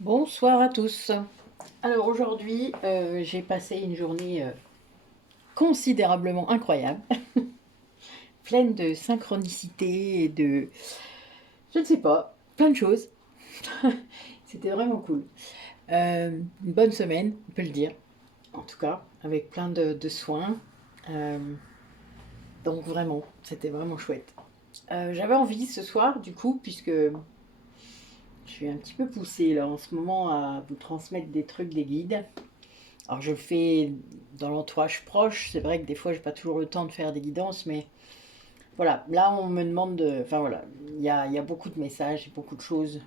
Bonsoir à tous. Alors aujourd'hui, j'ai passé une journée considérablement incroyable, pleine de synchronicité et de, je ne sais pas, plein de choses. C'était vraiment cool. Une bonne semaine, on peut le dire, en tout cas, avec plein de soins. Euh, donc vraiment, c'était vraiment chouette. J'avais envie ce soir, du coup, puisque je suis un petit peu poussée là en ce moment à vous transmettre des trucs, des guides. Alors je le fais dans l'entourage proche, c'est vrai que des fois j'ai pas toujours le temps de faire des guidances, mais voilà, là on me demande de... Enfin voilà, il y a beaucoup de messages, beaucoup de choses,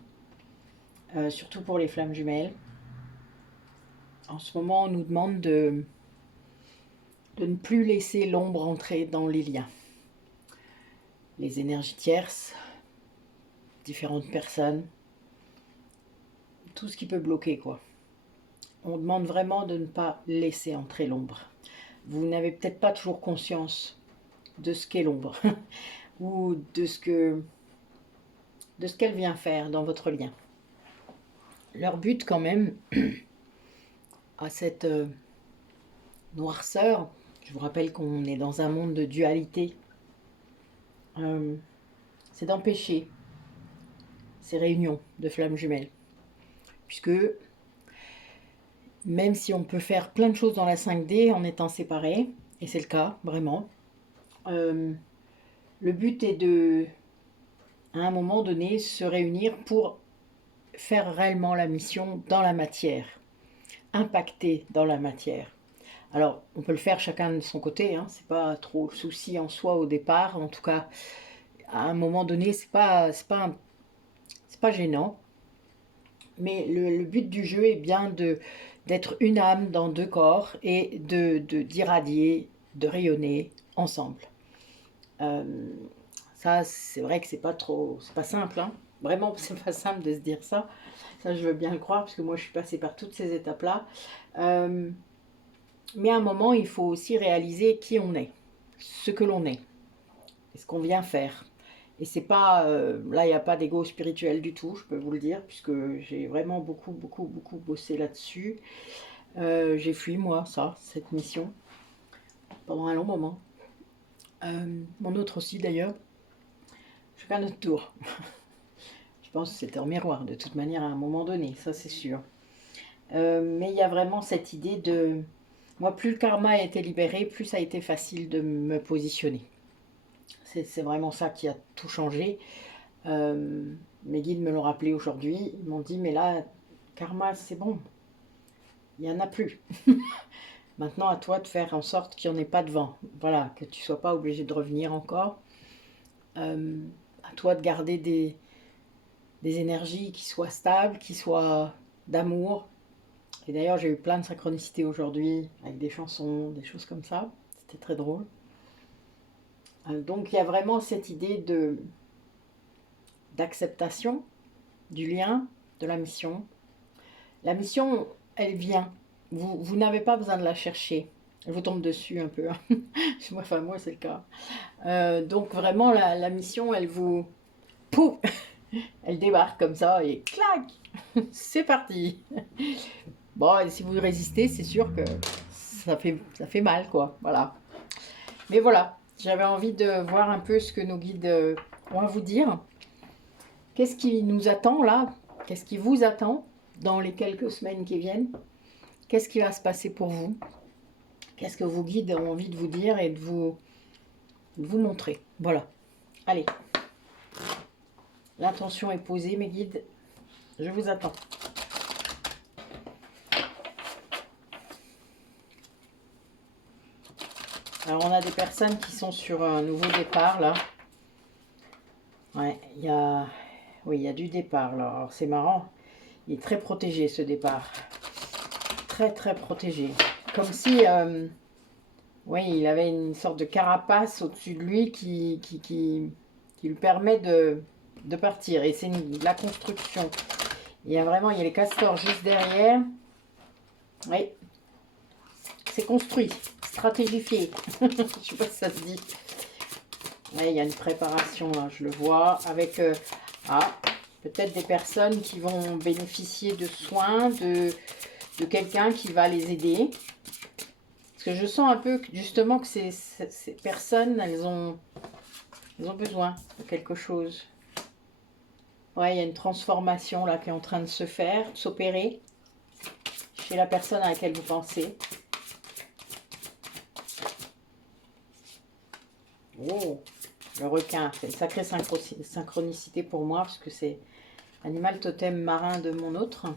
surtout pour les flammes jumelles. En ce moment on nous demande de ne plus laisser l'ombre entrer dans les liens. Les énergies tierces, différentes personnes, tout ce qui peut bloquer quoi. On demande vraiment de ne pas laisser entrer l'ombre. Vous n'avez peut-être pas toujours conscience de ce qu'est l'ombre ou de ce qu'elle vient faire dans votre lien. Leur but quand même, à cette noirceur, je vous rappelle qu'on est dans un monde de dualité, euh, c'est d'empêcher ces réunions de flammes jumelles. Puisque même si on peut faire plein de choses dans la 5D en étant séparés, et c'est le cas vraiment, euh, le but est de, à un moment donné, se réunir pour faire réellement la mission dans la matière, impacter dans la matière. Alors, on peut le faire chacun de son côté, hein, c'est pas trop le souci en soi au départ. En tout cas, à un moment donné, c'est pas gênant. Mais le but du jeu est bien d'être une âme dans deux corps et d'irradier, de rayonner ensemble. Euh, Ça, c'est vrai que c'est pas simple, hein. Vraiment, c'est pas simple de se dire ça. Ça, je veux bien le croire, parce que moi, je suis passée par toutes ces étapes-là. Euh, Mais à un moment, il faut aussi réaliser qui on est, ce que l'on est, et ce qu'on vient faire. Et c'est pas, là, il n'y a pas d'ego spirituel du tout, je peux vous le dire, puisque j'ai vraiment beaucoup, beaucoup, beaucoup bossé là-dessus. J'ai fui, moi, cette mission, pendant un long moment. Mon autre aussi, d'ailleurs. Chacun notre tour. Je pense que c'était en miroir, de toute manière, à un moment donné, ça c'est sûr. Mais il y a vraiment cette idée de... Moi, plus le karma a été libéré, plus ça a été facile de me positionner. C'est vraiment ça qui a tout changé. Mes guides me l'ont rappelé aujourd'hui. Ils m'ont dit, mais là, karma, c'est bon. Il n'y en a plus. Maintenant, à toi de faire en sorte qu'il n'y en ait pas devant. Voilà, que tu ne sois pas obligé de revenir encore. À toi de garder des énergies qui soient stables, qui soient d'amour. Et d'ailleurs, j'ai eu plein de synchronicités aujourd'hui avec des chansons, des choses comme ça. C'était très drôle. Donc, il y a vraiment cette idée d'acceptation du lien, de la mission. La mission, elle vient. Vous n'avez pas besoin de la chercher. Elle vous tombe dessus un peu, hein. Enfin, moi, c'est le cas. Donc, vraiment, la mission, elle vous... Pouf, elle débarque comme ça et clac, c'est parti. Bon, et si vous résistez, c'est sûr que ça fait mal, quoi. Voilà. Mais voilà, j'avais envie de voir un peu ce que nos guides ont à vous dire. Qu'est-ce qui nous attend là? Qu'est-ce qui vous attend dans les quelques semaines qui viennent? Qu'est-ce qui va se passer pour vous? Qu'est-ce que vos guides ont envie de vous dire et de vous montrer? Voilà. Allez, l'intention est posée, mes guides. Je vous attends. Alors, on a des personnes qui sont sur un nouveau départ, là. Ouais, oui, il y a du départ, là. Alors, c'est marrant. Il est très protégé, ce départ. Très, très protégé. Comme si, oui, il avait une sorte de carapace au-dessus de lui qui lui permet de partir. Et c'est la construction. Il y a les castors juste derrière. Oui, c'est construit, stratégifié. Je ne sais pas si ça se dit. Ouais, il y a une préparation, là, je le vois. Avec... ah, Peut-être des personnes qui vont bénéficier de soins, de quelqu'un qui va les aider. Parce que je sens un peu justement que ces personnes, elles ont besoin de quelque chose. Ouais, il y a une transformation là qui est en train de se faire, de s'opérer chez la personne à laquelle vous pensez. Oh, le requin, c'est une sacrée synchronicité pour moi parce que c'est l'animal totem marin de mon autre.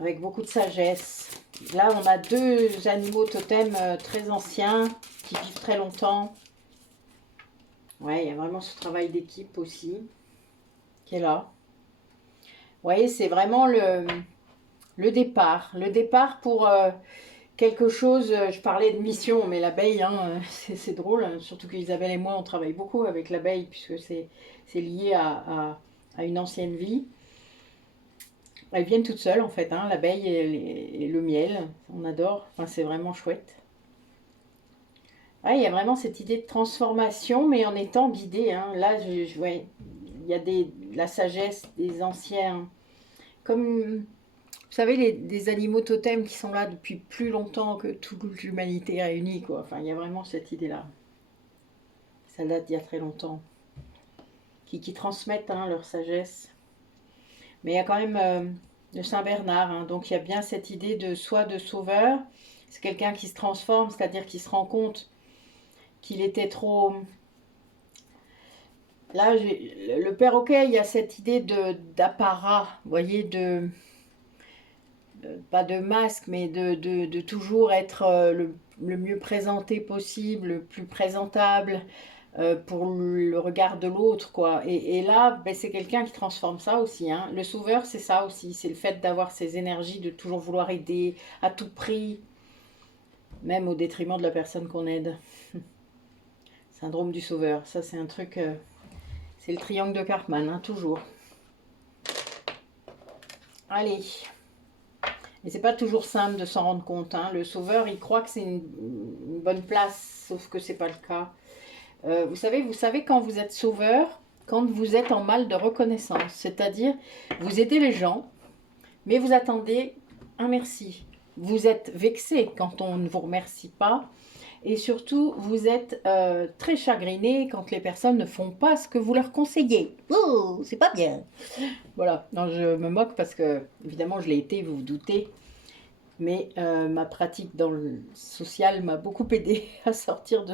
Avec beaucoup de sagesse. Là, on a deux animaux totems très anciens qui vivent très longtemps. Ouais, il y a vraiment ce travail d'équipe aussi qui est là. Vous voyez, c'est vraiment le départ. Le départ pour quelque chose. Je parlais de mission, mais l'abeille, hein, c'est drôle. Surtout qu'Isabelle et moi, on travaille beaucoup avec l'abeille puisque c'est lié à une ancienne vie. Elles viennent toutes seules en fait, hein, l'abeille et le miel. On adore. Enfin, c'est vraiment chouette. Ouais, il y a vraiment cette idée de transformation, mais en étant guidé. Hein. Là, ouais, il y a la sagesse des anciens. Comme, vous savez, des animaux totems qui sont là depuis plus longtemps que toute l'humanité réunie, quoi. Enfin, il y a vraiment cette idée-là. Ça date d'il y a très longtemps. Qui transmettent hein, leur sagesse. Mais il y a quand même le Saint-Bernard. Hein. Donc, il y a bien cette idée de soi de sauveur. C'est quelqu'un qui se transforme, c'est-à-dire qui se rend compte qu'il était trop... Là, le perroquet, il y a cette idée d'apparat, vous voyez, pas de masque, mais de toujours être le mieux présenté possible, le plus présentable pour le regard de l'autre, quoi. Et là, ben, c'est quelqu'un qui transforme ça aussi. Hein. Le sauveur, c'est ça aussi, c'est le fait d'avoir ces énergies, de toujours vouloir aider à tout prix, même au détriment de la personne qu'on aide. Syndrome du sauveur, ça c'est un truc... c'est le triangle de Karpman, hein, toujours. Allez. Mais c'est pas toujours simple de s'en rendre compte. Hein. Le sauveur, il croit que c'est une bonne place, sauf que c'est pas le cas. Vous savez quand vous êtes sauveur, quand vous êtes en mal de reconnaissance, c'est-à-dire vous aidez les gens, mais vous attendez un merci. Vous êtes vexé quand on ne vous remercie pas. Et surtout, vous êtes très chagriné quand les personnes ne font pas ce que vous leur conseillez. Oh, c'est pas bien. Voilà, non, je me moque parce que, évidemment, je l'ai été, vous vous doutez. Mais ma pratique dans le social m'a beaucoup aidé à sortir de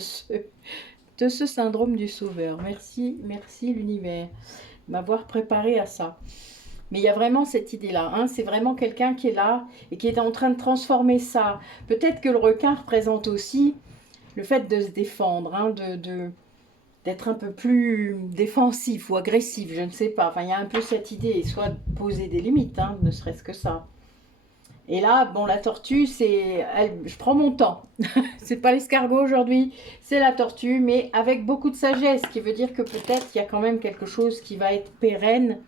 ce syndrome du sauveur. Merci, merci l'univers, m'avoir préparé à ça. Mais il y a vraiment cette idée-là. Hein, c'est vraiment quelqu'un qui est là et qui est en train de transformer ça. Peut-être que le requin représente aussi le fait de se défendre, hein, d'être un peu plus défensif ou agressif, je ne sais pas. Enfin, il y a un peu cette idée, soit de poser des limites, hein, ne serait-ce que ça. Et là, bon, la tortue, je prends mon temps. C'est pas l'escargot aujourd'hui, c'est la tortue, mais avec beaucoup de sagesse, ce qui veut dire que peut-être il y a quand même quelque chose qui va être pérenne,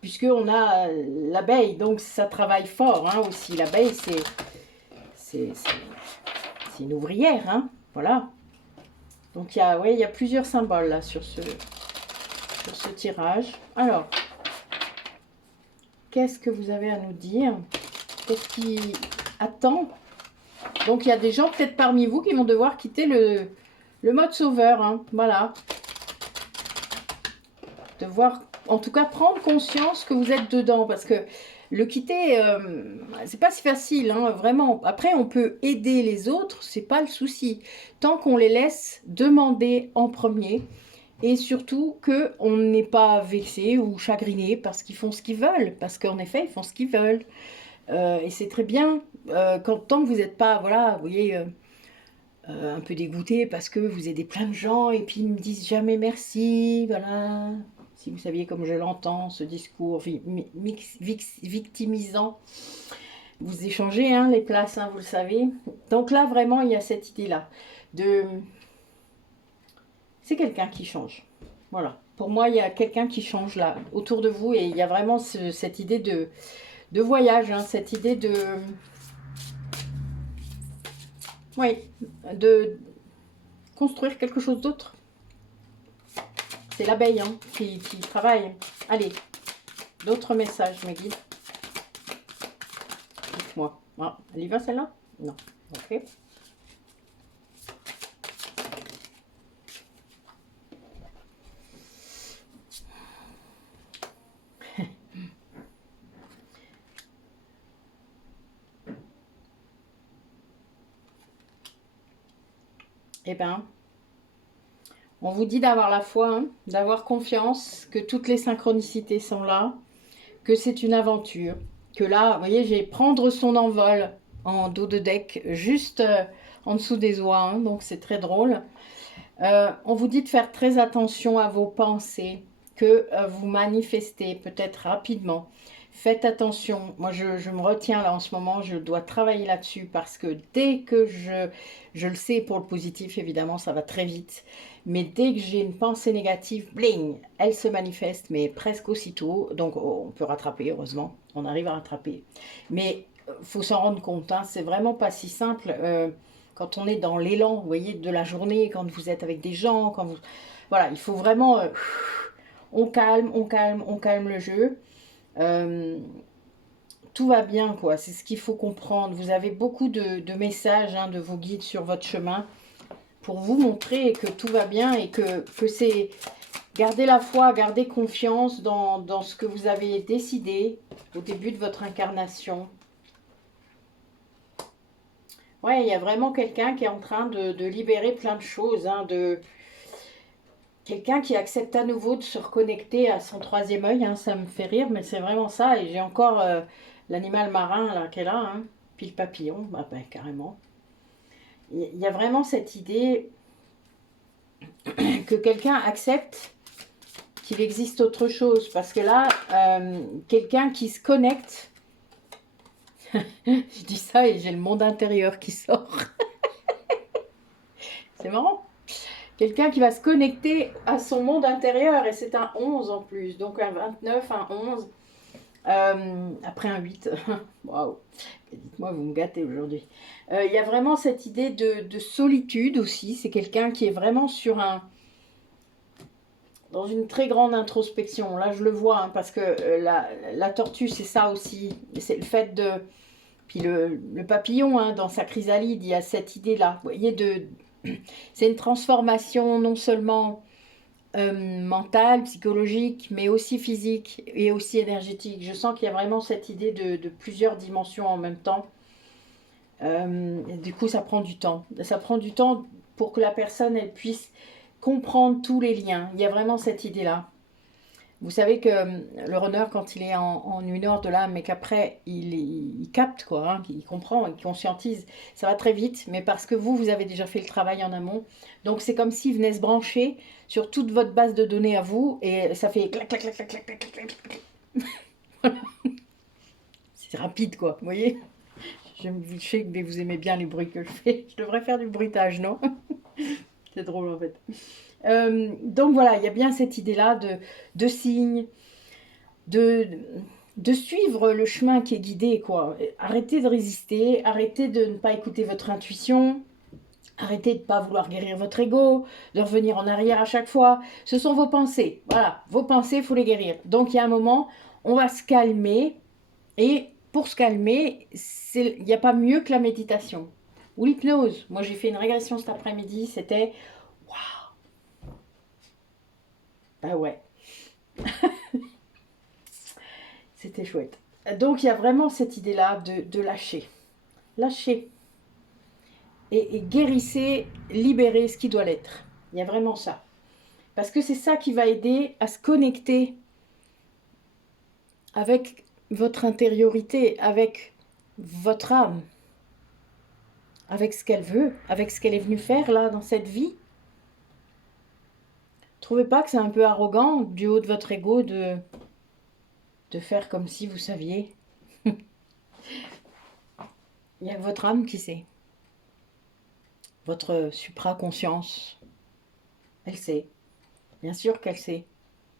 puisqu'on a l'abeille, donc ça travaille fort hein, aussi. L'abeille, c'est une ouvrière, hein, voilà. Donc il y a plusieurs symboles là sur ce tirage. Alors, qu'est-ce que vous avez à nous dire? Qu'est-ce qui attend? Donc il y a des gens peut-être parmi vous qui vont devoir quitter le mode sauveur, hein, voilà. Devoir en tout cas prendre conscience que vous êtes dedans, parce que le quitter, c'est pas si facile, hein, vraiment. Après, on peut aider les autres, c'est pas le souci. Tant qu'on les laisse demander en premier, et surtout qu'on n'est pas vexé ou chagriné parce qu'ils font ce qu'ils veulent, parce qu'en effet, ils font ce qu'ils veulent. Et c'est très bien, tant que vous n'êtes pas, voilà, vous voyez, un peu dégoûté parce que vous aidez plein de gens et puis ils me disent jamais merci, voilà. Si vous saviez comme je l'entends, ce discours victimisant. Vous échangez hein, les places, hein, vous le savez. Donc là, vraiment, il y a cette idée-là. C'est quelqu'un qui change. Voilà. Pour moi, il y a quelqu'un qui change là, autour de vous. Et il y a vraiment cette idée de voyage, hein, cette idée de... Oui, de construire quelque chose d'autre. C'est l'abeille hein, qui travaille. Allez, d'autres messages, mes guides. Dites-moi. Ah, elle y va celle-là? Non. Ok. Eh bien, on vous dit d'avoir la foi, hein, d'avoir confiance, que toutes les synchronicités sont là, que c'est une aventure, que là, vous voyez, j'ai prendre son envol en dos de deck, juste en dessous des oies, hein, donc c'est très drôle. On vous dit de faire très attention à vos pensées, que vous manifestez peut-être rapidement. Faites attention, moi je me retiens là en ce moment, je dois travailler là-dessus parce que dès que je le sais pour le positif, évidemment ça va très vite, mais dès que j'ai une pensée négative, bling, elle se manifeste, mais presque aussitôt, donc on peut rattraper, heureusement, on arrive à rattraper. Mais faut s'en rendre compte, hein, c'est vraiment pas si simple. Quand on est dans l'élan, vous voyez, de la journée, quand vous êtes avec des gens, quand vous... Voilà, il faut vraiment... on calme, on calme, on calme le jeu. Tout va bien, quoi. C'est ce qu'il faut comprendre. Vous avez beaucoup de messages hein, de vos guides sur votre chemin pour vous montrer que tout va bien et que c'est... Gardez la foi, gardez confiance dans ce que vous avez décidé au début de votre incarnation. Ouais, il y a vraiment quelqu'un qui est en train de libérer plein de choses, hein, quelqu'un qui accepte à nouveau de se reconnecter à son troisième œil, hein, ça me fait rire, mais c'est vraiment ça. Et j'ai encore l'animal marin là qui est là, hein, puis le papillon, bah, carrément. Il y a vraiment cette idée que quelqu'un accepte qu'il existe autre chose, parce que là, quelqu'un qui se connecte, je dis ça et j'ai le monde intérieur qui sort. C'est marrant. Quelqu'un qui va se connecter à son monde intérieur, et c'est un 11 en plus, donc un 29, un 11, après un 8. Waouh, dites-moi, vous me gâtez aujourd'hui. Il y a vraiment cette idée de solitude aussi, c'est quelqu'un qui est vraiment dans une très grande introspection. Là, je le vois, hein, parce que la tortue, c'est ça aussi, c'est le fait de... Puis le papillon, hein, dans sa chrysalide, il y a cette idée-là, vous voyez, c'est une transformation non seulement mentale, psychologique, mais aussi physique et aussi énergétique. Je sens qu'il y a vraiment cette idée de plusieurs dimensions en même temps. Et du coup, ça prend du temps. Ça prend du temps pour que la personne elle puisse comprendre tous les liens. Il y a vraiment cette idée-là. Vous savez que le runner, quand il est en une heure de l'âme, mais qu'après, il capte, quoi, hein, il comprend, il conscientise, ça va très vite, mais parce que vous avez déjà fait le travail en amont. Donc, c'est comme s'il venait se brancher sur toute votre base de données à vous, et ça fait clac, clac, clac, clac, clac, clac, clac, clac. C'est rapide, quoi, vous voyez? Je sais que vous aimez bien les bruits que je fais. Je devrais faire du bruitage, non? C'est drôle, en fait. Donc, voilà, il y a bien cette idée-là de signes, de, de suivre le chemin qui est guidé, quoi. Arrêtez de résister, arrêtez de ne pas écouter votre intuition, arrêtez de ne pas vouloir guérir votre ego, de revenir en arrière à chaque fois. Ce sont vos pensées, voilà, vos pensées, il faut les guérir. Donc il y a un moment, on va se calmer, et pour se calmer, il n'y a pas mieux que la méditation ou l'hypnose. Moi j'ai fait une régression cet après-midi, c'était waouh, bah ouais. C'était chouette. Donc il y a vraiment cette idée-là de lâcher. Lâcher. Et guérissez, libérez ce qui doit l'être. Il y a vraiment ça. Parce que c'est ça qui va aider à se connecter avec votre intériorité, avec votre âme, avec ce qu'elle veut, avec ce qu'elle est venue faire là dans cette vie. Trouvez pas que c'est un peu arrogant du haut de votre ego de faire comme si vous saviez? Il y a que votre âme qui sait. Votre supraconscience, elle sait. Bien sûr qu'elle sait.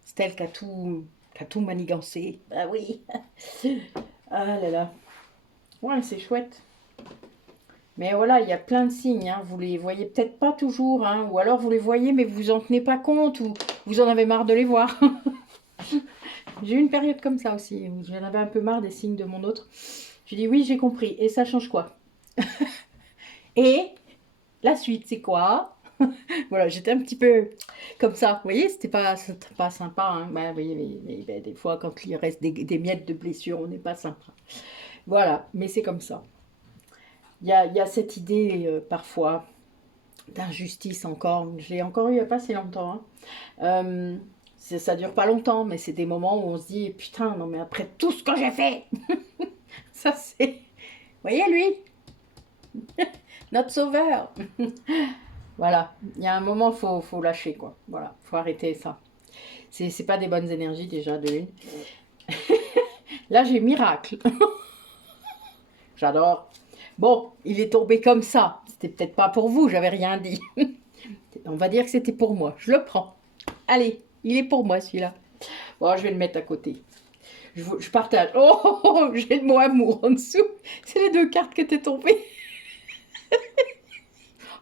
C'est elle qui a tout manigancé. Ah oui. Ah là là. Ouais, c'est chouette. Mais voilà, il y a plein de signes, hein. Vous les voyez peut-être pas toujours, hein, ou alors vous les voyez mais vous en tenez pas compte, ou vous en avez marre de les voir. J'ai eu une période comme ça aussi, où j'en avais un peu marre des signes de mon autre. Je dis oui, j'ai compris. Et ça change quoi? Et la suite, c'est quoi? Voilà, j'étais un petit peu comme ça. Vous voyez, c'était pas sympa, hein. Bah, oui, mais des fois, quand il reste des miettes de blessure, on n'est pas sympa. Voilà, mais c'est comme ça. Il y a cette idée parfois d'injustice encore. Je l'ai encore eu il n'y a pas si longtemps, hein. Euh, ça dure pas longtemps, mais c'est des moments où on se dit putain, non mais après tout ce que j'ai fait, ça c'est. Vous voyez lui, notre sauveur. Voilà, il y a un moment, faut lâcher quoi. Voilà, faut arrêter ça. C'est pas des bonnes énergies déjà de une. Là j'ai miracle. J'adore. Bon, il est tombé comme ça. C'était peut-être pas pour vous, j'avais rien dit. On va dire que c'était pour moi. Je le prends. Allez, il est pour moi celui-là. Bon, je vais le mettre à côté. Je partage. Oh, oh, oh, j'ai le mot amour en dessous. C'est les deux cartes qui étaient tombées.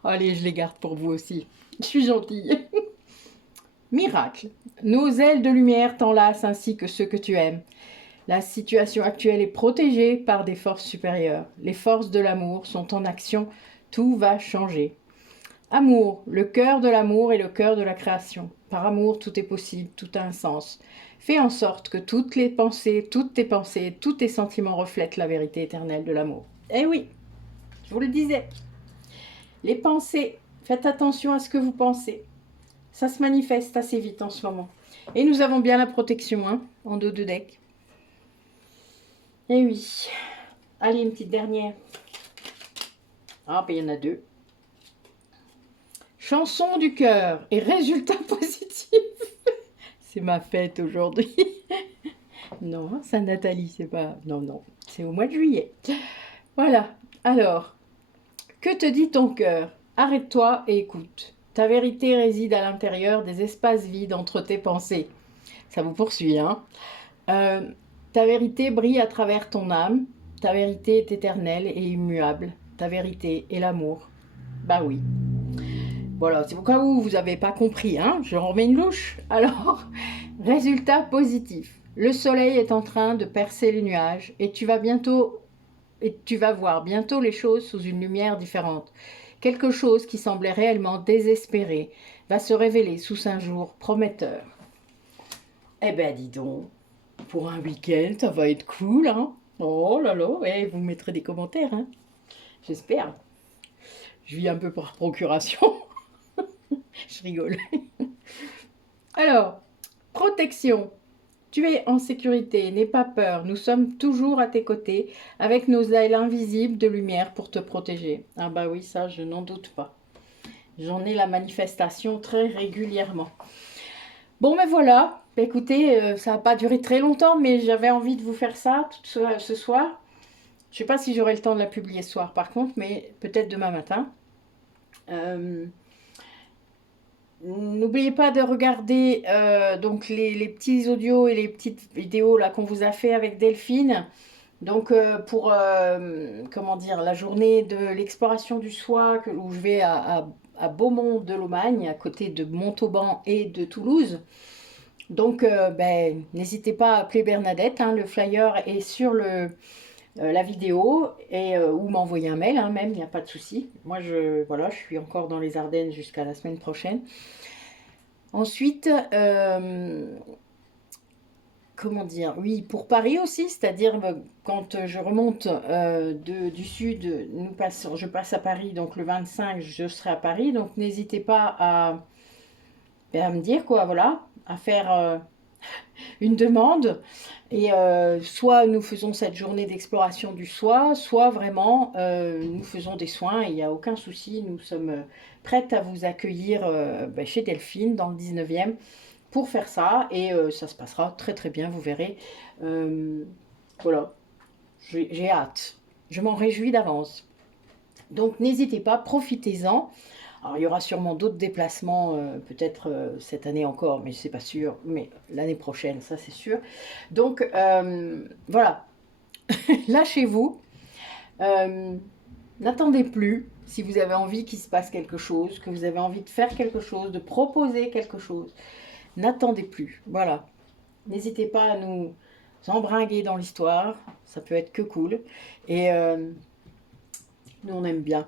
Allez, je les garde pour vous aussi. Je suis gentille. Miracle. Nos ailes de lumière t'enlacent ainsi que ceux que tu aimes. La situation actuelle est protégée par des forces supérieures. Les forces de l'amour sont en action. Tout va changer. Amour, le cœur de l'amour est le cœur de la création. Par amour, tout est possible, tout a un sens. Fais en sorte que toutes tes pensées, tous tes sentiments reflètent la vérité éternelle de l'amour. Eh oui, je vous le disais. Les pensées, faites attention à ce que vous pensez. Ça se manifeste assez vite en ce moment. Et nous avons bien la protection, hein, en dos de deck. Eh oui. Allez, une petite dernière. Ah, ben il y en a deux. Chanson du cœur et résultat positif. C'est ma fête aujourd'hui. Non, Saint-Nathalie, c'est pas... Non, non, c'est au mois de juillet. Voilà. Alors, que te dit ton cœur? Arrête-toi et écoute. Ta vérité réside à l'intérieur des espaces vides entre tes pensées. Ça vous poursuit, hein? Euh, Ta vérité brille à travers ton âme. Ta vérité est éternelle et immuable. Ta vérité est l'amour. Bah oui. Voilà, c'est au cas où vous n'avez pas compris, hein, je remets une louche. Alors, résultat positif. Le soleil est en train de percer les nuages et tu vas voir bientôt les choses sous une lumière différente. Quelque chose qui semblait réellement désespéré va se révéler sous un jour prometteur. Eh ben dis donc, pour un week-end, ça va être cool, hein. Oh là là, ouais, vous mettrez des commentaires, hein. J'espère. Je vis un peu par procuration. Je rigole. Alors, protection. Tu es en sécurité, n'aie pas peur, nous sommes toujours à tes côtés, avec nos ailes invisibles de lumière pour te protéger. Ah bah oui, ça, je n'en doute pas. J'en ai la manifestation très régulièrement. Bon, mais voilà. Écoutez, ça n'a pas duré très longtemps, mais j'avais envie de vous faire ça ce soir. Je ne sais pas si j'aurai le temps de la publier ce soir, par contre, mais peut-être demain matin. N'oubliez pas de regarder donc les petits audios et les petites vidéos là qu'on vous a fait avec Delphine. Donc pour comment dire, la journée de l'exploration du soi où je vais à Beaumont de Lomagne, à côté de Montauban et de Toulouse. Donc ben, n'hésitez pas à appeler Bernadette, hein, le flyer est sur la vidéo et ou m'envoyer un mail, hein, même, il n'y a pas de souci. Moi voilà, je suis encore dans les Ardennes jusqu'à la semaine prochaine. Ensuite, comment dire? Oui, pour Paris aussi, c'est-à-dire quand je remonte du sud, je passe à Paris, donc le 25, je serai à Paris, donc n'hésitez pas à me dire quoi, voilà, à faire une demande. Et soit nous faisons cette journée d'exploration du soi, soit vraiment nous faisons des soins, il n'y a aucun souci, nous sommes prêtes à vous accueillir chez Delphine dans le 19e pour faire ça et ça se passera très très bien, vous verrez. Voilà, j'ai hâte, je m'en réjouis d'avance. Donc n'hésitez pas, profitez-en. Alors il y aura sûrement d'autres déplacements, peut-être cette année encore, mais c'est pas sûr, mais l'année prochaine, ça c'est sûr. Donc voilà, lâchez-vous. N'attendez plus si vous avez envie qu'il se passe quelque chose, que vous avez envie de faire quelque chose, de proposer quelque chose. N'attendez plus. Voilà. N'hésitez pas à nous embringuer dans l'histoire. Ça peut être que cool. Et nous, on aime bien.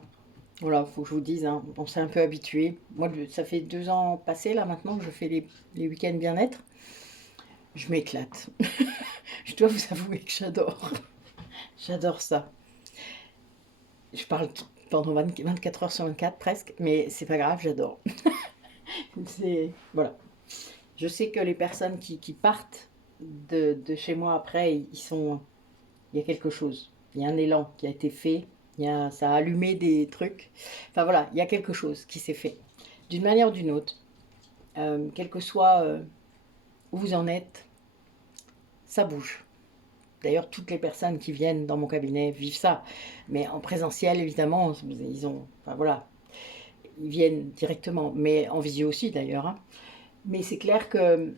Voilà, faut que je vous dise, hein, on s'est un peu habitué. Moi, ça fait 2 ans passés là maintenant que je fais les week-ends bien-être. Je m'éclate. Je dois vous avouer que j'adore. J'adore ça. Je parle pendant 24 heures sur 24 presque, mais c'est pas grave, j'adore. Voilà. Je sais que les personnes qui partent de chez moi après, il y a quelque chose. Il y a un élan qui a été fait. Ça a allumé des trucs. Enfin voilà, il y a quelque chose qui s'est fait. D'une manière ou d'une autre, quel que soit où vous en êtes, ça bouge. D'ailleurs, toutes les personnes qui viennent dans mon cabinet vivent ça. Mais en présentiel, évidemment, enfin voilà, ils viennent directement. Mais en visio aussi, d'ailleurs. Hein. Mais c'est clair que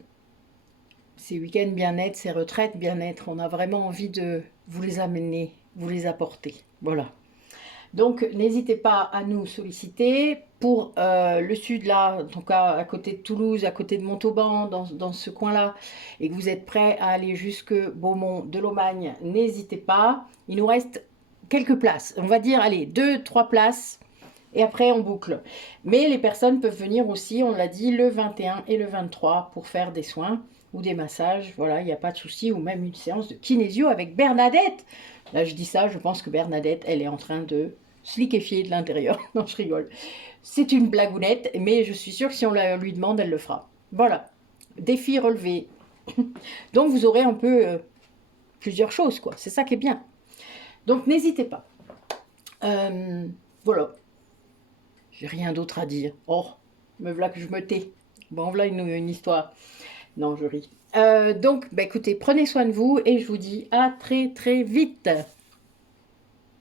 ces week-ends bien-être, ces retraites bien-être, on a vraiment envie de vous les amener, vous les apporter. Voilà. Donc, n'hésitez pas à nous solliciter. Pour le sud, là, en tout cas à côté de Toulouse, à côté de Montauban, dans ce coin-là, et que vous êtes prêts à aller jusque Beaumont, de Lomagne, n'hésitez pas. Il nous reste quelques places. On va dire, allez, 2-3 places. Et après, on boucle. Mais les personnes peuvent venir aussi, on l'a dit, le 21 et le 23 pour faire des soins ou des massages. Voilà, il n'y a pas de souci. Ou même une séance de kinésio avec Bernadette. Là, je dis ça, je pense que Bernadette, elle est en train de se liquéfier de l'intérieur. Non, je rigole. C'est une blagounette, mais je suis sûre que si on lui demande, elle le fera. Voilà. Défi relevé. Donc, vous aurez un peu plusieurs choses, quoi. C'est ça qui est bien. Donc, n'hésitez pas. Voilà. J'ai rien d'autre à dire. Oh, me voilà que je me tais. Bon, voilà une histoire. Non, je ris. Donc, bah, écoutez, prenez soin de vous et je vous dis à très très vite.